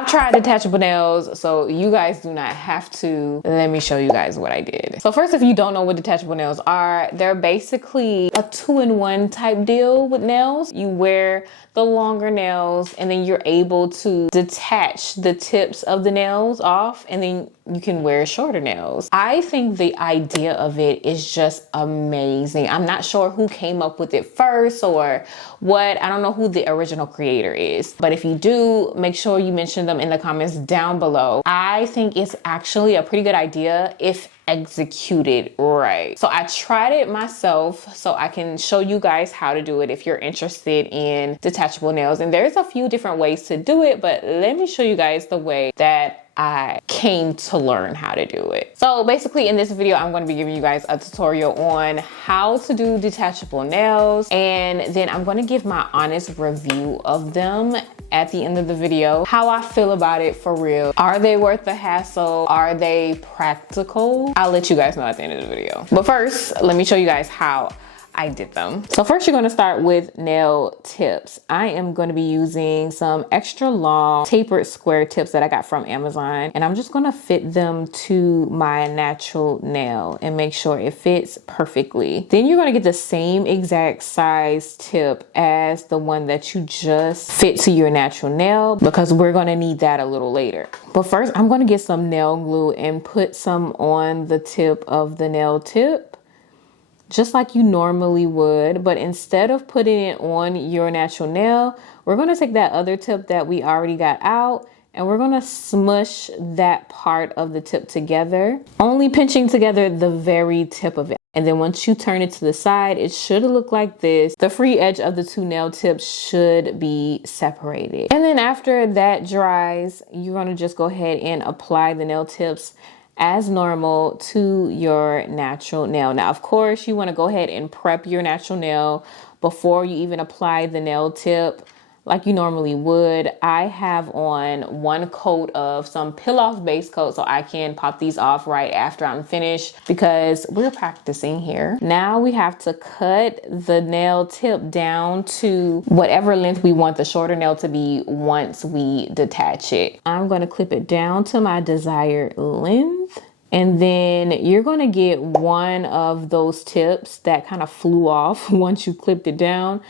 I've tried detachable nails, so you guys do not have to. Let me show you guys what I did. So first, if you don't know what detachable nails are, they're basically a 2-in-1 type deal with nails. You wear the longer nails and then you're able to detach the tips of the nails off, and then you can wear shorter nails. I think the idea of it is just amazing. I'm not sure who came up with it first or what. I don't know who the original creator is, but if you do, make sure you mention them in the comments down below. I think it's actually a pretty good idea if executed right. So I tried it myself, so I can show you guys how to do it if you're interested in detachable nails. And there's a few different ways to do it, but let me show you guys the way that I came to learn how to do it. So basically in this video, I'm going to be giving you guys a tutorial on how to do detachable nails, and then I'm going to give my honest review of them at the end of the video, how I feel about it for real. Are they worth the hassle? Are they practical? I'll let you guys know at the end of the video. But first, let me show you guys how I did them. So first you're going to start with nail tips. I am going to be using some extra long tapered square tips that I got from Amazon, and I'm just going to fit them to my natural nail and make sure it fits perfectly. Then you're going to get the same exact size tip as the one that you just fit to your natural nail, because we're going to need that a little later. But first I'm going to get some nail glue and put some on the tip of the nail tip, just like you normally would. But instead of putting it on your natural nail, we're going to take that other tip that we already got out and we're going to smush that part of the tip together, only pinching together the very tip of it. And then once you turn it to the side, it should look like this. The free edge of the two nail tips should be separated. And then after that dries, you're going to just go ahead and apply the nail tips as normal to your natural nail. Now, of course, you want to go ahead and prep your natural nail before you even apply the nail tip like you normally would. I have on one coat of some peel-off base coat so I can pop these off right after I'm finished, because we're practicing here. Now we have to cut the nail tip down to whatever length we want the shorter nail to be once we detach it. I'm going to clip it down to my desired length. And then you're going to get one of those tips that kind of flew off once you clipped it down,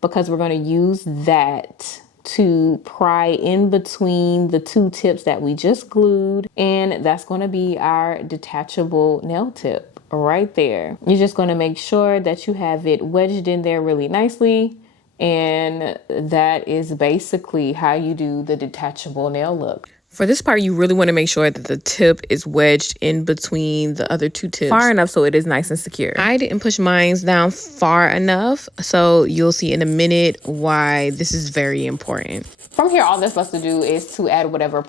because we're going to use that to pry in between the two tips that we just glued. And that's going to be our detachable nail tip right there. You're just going to make sure that you have it wedged in there really nicely. And that is basically how you do the detachable nail look. For this part, you really want to make sure that the tip is wedged in between the other two tips far enough so it is nice and secure. I didn't push mine down far enough, so you'll see in a minute why this is very important. From here, all that's left to do is to add whatever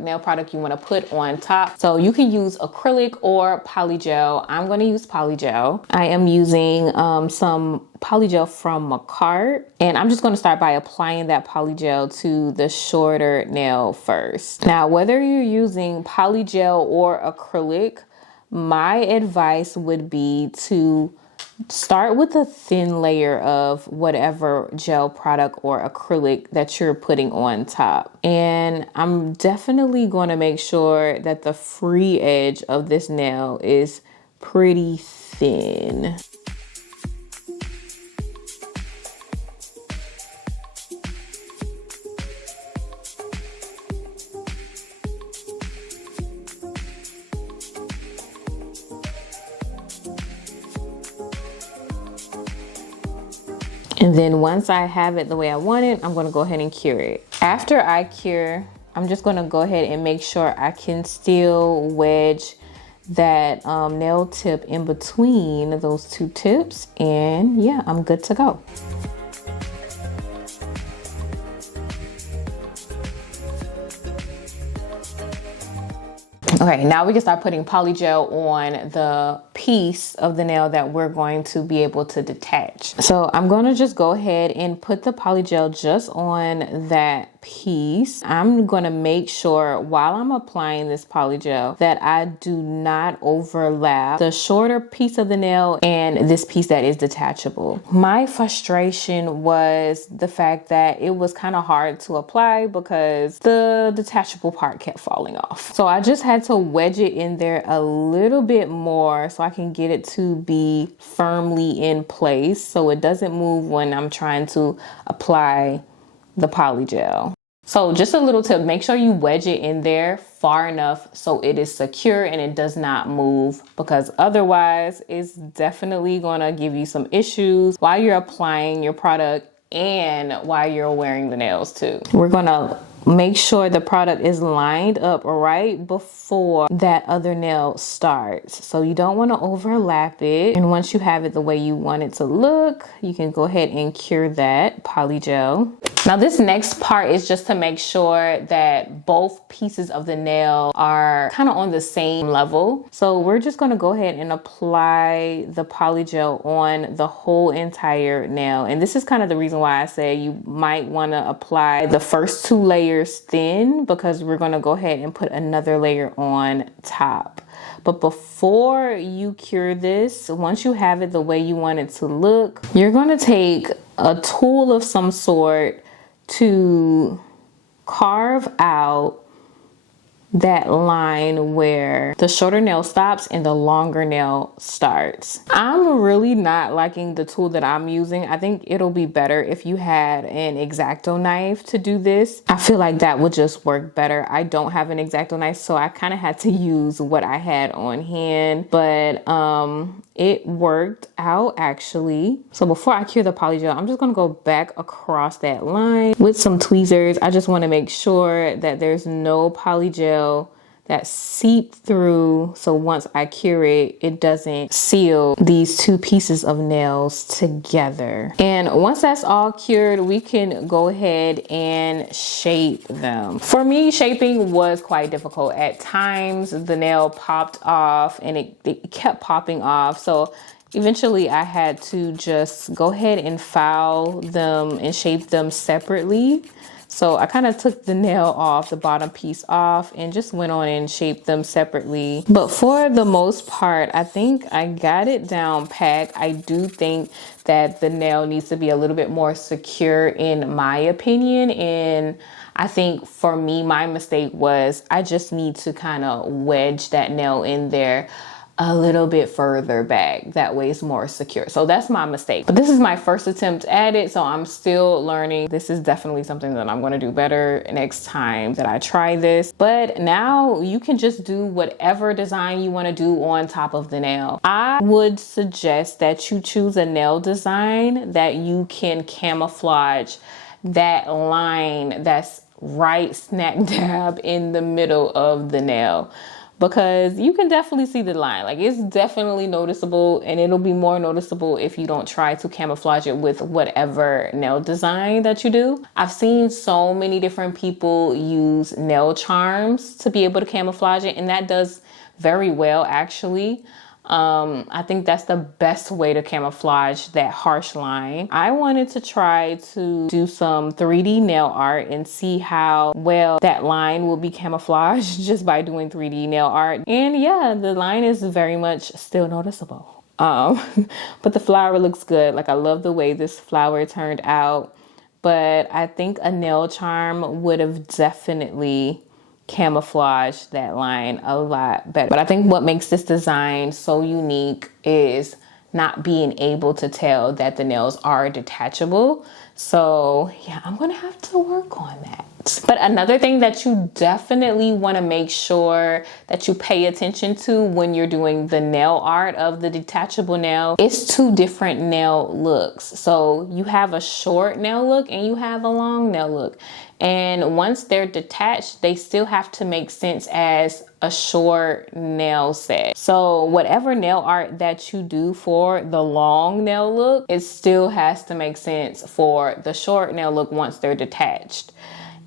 nail product you want to put on top. So you can use acrylic or polygel. I'm going to use polygel. I am using some polygel from Macart, and I'm just going to start by applying that polygel to the shorter nail first. Now, whether you're using polygel or acrylic, my advice would be to start with a thin layer of whatever gel product or acrylic that you're putting on top. And I'm definitely going to make sure that the free edge of this nail is pretty thin. And then once I have it the way I want it, I'm going to go ahead and cure it. After I cure, I'm just going to go ahead and make sure I can still wedge that nail tip in between those two tips. And yeah, I'm good to go. Okay, now we can start putting polygel on the piece of the nail that we're going to be able to detach. So I'm going to just go ahead and put the polygel just on that piece. I'm gonna make sure while I'm applying this polygel that I do not overlap the shorter piece of the nail and this piece that is detachable. My frustration was the fact that it was kind of hard to apply because the detachable part kept falling off. So I just had to wedge it in there a little bit more so I can get it to be firmly in place so it doesn't move when I'm trying to apply the polygel. So just a little tip, make sure you wedge it in there far enough so it is secure and it does not move, because otherwise it's definitely gonna give you some issues while you're applying your product and while you're wearing the nails too. We're gonna make sure the product is lined up right before that other nail starts. So you don't want to overlap it. And once you have it the way you want it to look, you can go ahead and cure that polygel. Now this next part is just to make sure that both pieces of the nail are kind of on the same level. So we're just going to go ahead and apply the polygel on the whole entire nail. And this is kind of the reason why I say you might want to apply the first 2 layers thin, because we're going to go ahead and put another layer on top. But before you cure this, once you have it the way you want it to look, you're going to take a tool of some sort to carve out that line where the shorter nail stops and the longer nail starts. I'm really not liking the tool that I'm using. I think it'll be better if you had an X-Acto knife to do this. I feel like that would just work better. I don't have an X-Acto knife, so I kind of had to use what I had on hand, but it worked out actually. So before I cure the polygel, I'm just gonna go back across that line with some tweezers. I just wanna make sure that there's no polygel that seep through, so once I cure it, it doesn't seal these 2 pieces of nails together. And once that's all cured, we can go ahead and shape them. For me, shaping was quite difficult. At times, the nail popped off and it kept popping off. So eventually I had to just go ahead and file them and shape them separately. So I kind of took the nail off, the bottom piece off, and just went on and shaped them separately. But for the most part, I think I got it down pat. I do think that the nail needs to be a little bit more secure in my opinion. And I think for me, my mistake was I just need to kind of wedge that nail in there a little bit further back. That way it's more secure. So that's my mistake. But this is my first attempt at it, so I'm still learning. This is definitely something that I'm gonna do better next time that I try this. But now you can just do whatever design you wanna do on top of the nail. I would suggest that you choose a nail design that you can camouflage that line that's right smack dab in the middle of the nail, because you can definitely see the line. Like, it's definitely noticeable, and it'll be more noticeable if you don't try to camouflage it with whatever nail design that you do. I've seen so many different people use nail charms to be able to camouflage it, and that does very well actually. I think that's the best way to camouflage that harsh line. I wanted to try to do some 3D nail art and see how well that line will be camouflaged just by doing 3D nail art. And yeah, the line is very much still noticeable. But the flower looks good. Like, I love the way this flower turned out, but I think a nail charm would have definitely camouflage that line a lot better. But I think what makes this design so unique is not being able to tell that the nails are detachable. So yeah, I'm gonna have to work on that. But another thing that you definitely want to make sure that you pay attention to when you're doing the nail art of the detachable nail is 2 different nail looks. So you have a short nail look and you have a long nail look. And once they're detached, they still have to make sense as a short nail set. So whatever nail art that you do for the long nail look, it still has to make sense for the short nail look once they're detached.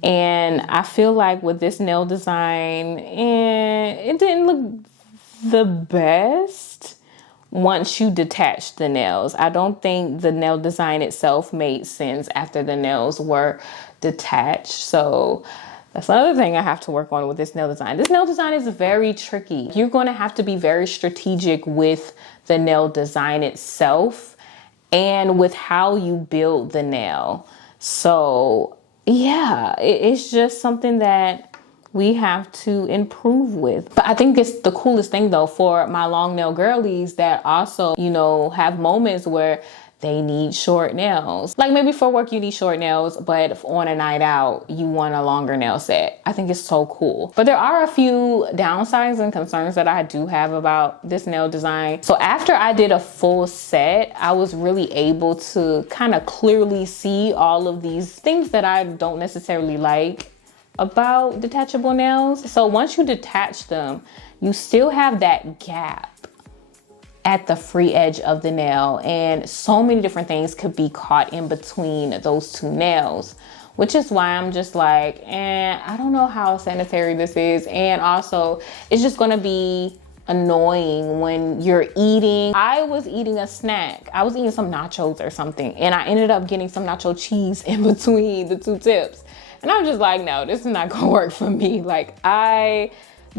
And I feel like with this nail design, it didn't look the best once you detach the nails. I don't think the nail design itself made sense after the nails were detach. So that's another thing I have to work on with this nail design. This nail design is very tricky. You're going to have to be very strategic with the nail design itself and with how you build the nail. So yeah, it's just something that we have to improve with. But I think it's the coolest thing though for my long nail girlies that also, you know, have moments where they need short nails. Like maybe for work you need short nails, but if on a night out you want a longer nail set. I think it's so cool. But there are a few downsides and concerns that I do have about this nail design. So after I did a full set, I was really able to kind of clearly see all of these things that I don't necessarily like about detachable nails. So once you detach them, you still have that gap at the free edge of the nail, and so many different things could be caught in between those two nails, which is why I'm just like, I don't know how sanitary this is. And also it's just gonna be annoying when you're eating. I was eating a snack. I was eating some nachos or something, and I ended up getting some nacho cheese in between the two tips. And I'm just like, no, this is not gonna work for me. Like, I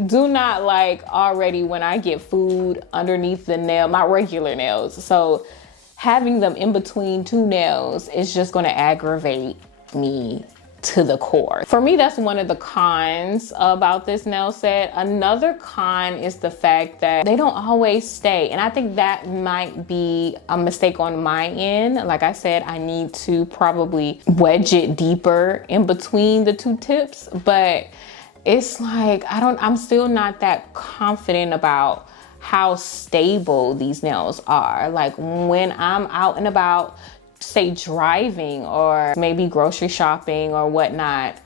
do not like already when I get food underneath the nail, my regular nails. So having them in between two nails is just gonna aggravate me to the core. For me, that's one of the cons about this nail set. Another con is the fact that they don't always stay. And I think that might be a mistake on my end. Like I said, I need to probably wedge it deeper in between the two tips, but it's like, I'm still not that confident about how stable these nails are. Like when I'm out and about, say driving or maybe grocery shopping or whatnot,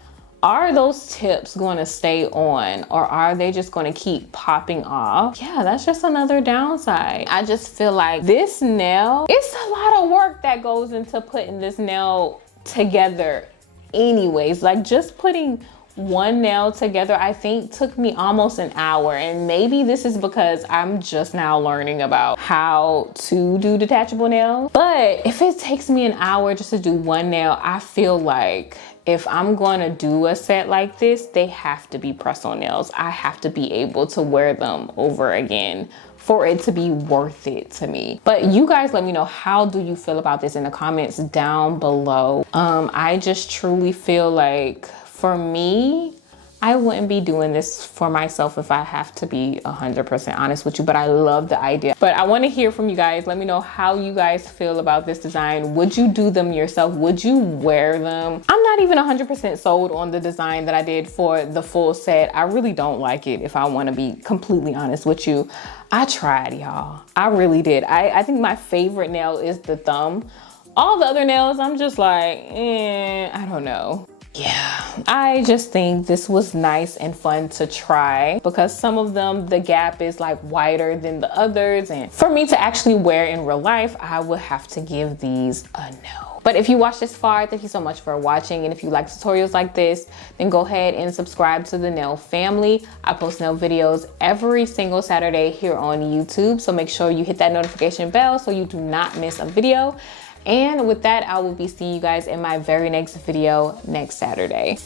are those tips going to stay on, or are they just going to keep popping off? Yeah, that's just another downside. I just feel like this nail, it's a lot of work that goes into putting this nail together anyways. Like just putting one nail together, I think took me almost an hour. And maybe this is because I'm just now learning about how to do detachable nails. But if it takes me an hour just to do one nail, I feel like if I'm gonna do a set like this, they have to be press-on nails. I have to be able to wear them over again for it to be worth it to me. But you guys let me know, how do you feel about this in the comments down below. I just truly feel like, for me, I wouldn't be doing this for myself if I have to be 100% honest with you, but I love the idea. But I want to hear from you guys. Let me know how you guys feel about this design. Would you do them yourself? Would you wear them? I'm not even 100% sold on the design that I did for the full set. I really don't like it, if I want to be completely honest with you. I tried, y'all. I really did. I think my favorite nail is the thumb. All the other nails, I'm just like, I don't know. Yeah, I just think this was nice and fun to try because some of them, the gap is like wider than the others. And for me to actually wear in real life, I would have to give these a no. But if you watched this far, thank you so much for watching. And if you like tutorials like this, then go ahead and subscribe to the Nail family. I post nail videos every single Saturday here on YouTube. So make sure you hit that notification bell so you do not miss a video. And with that, I will be seeing you guys in my very next video next Saturday.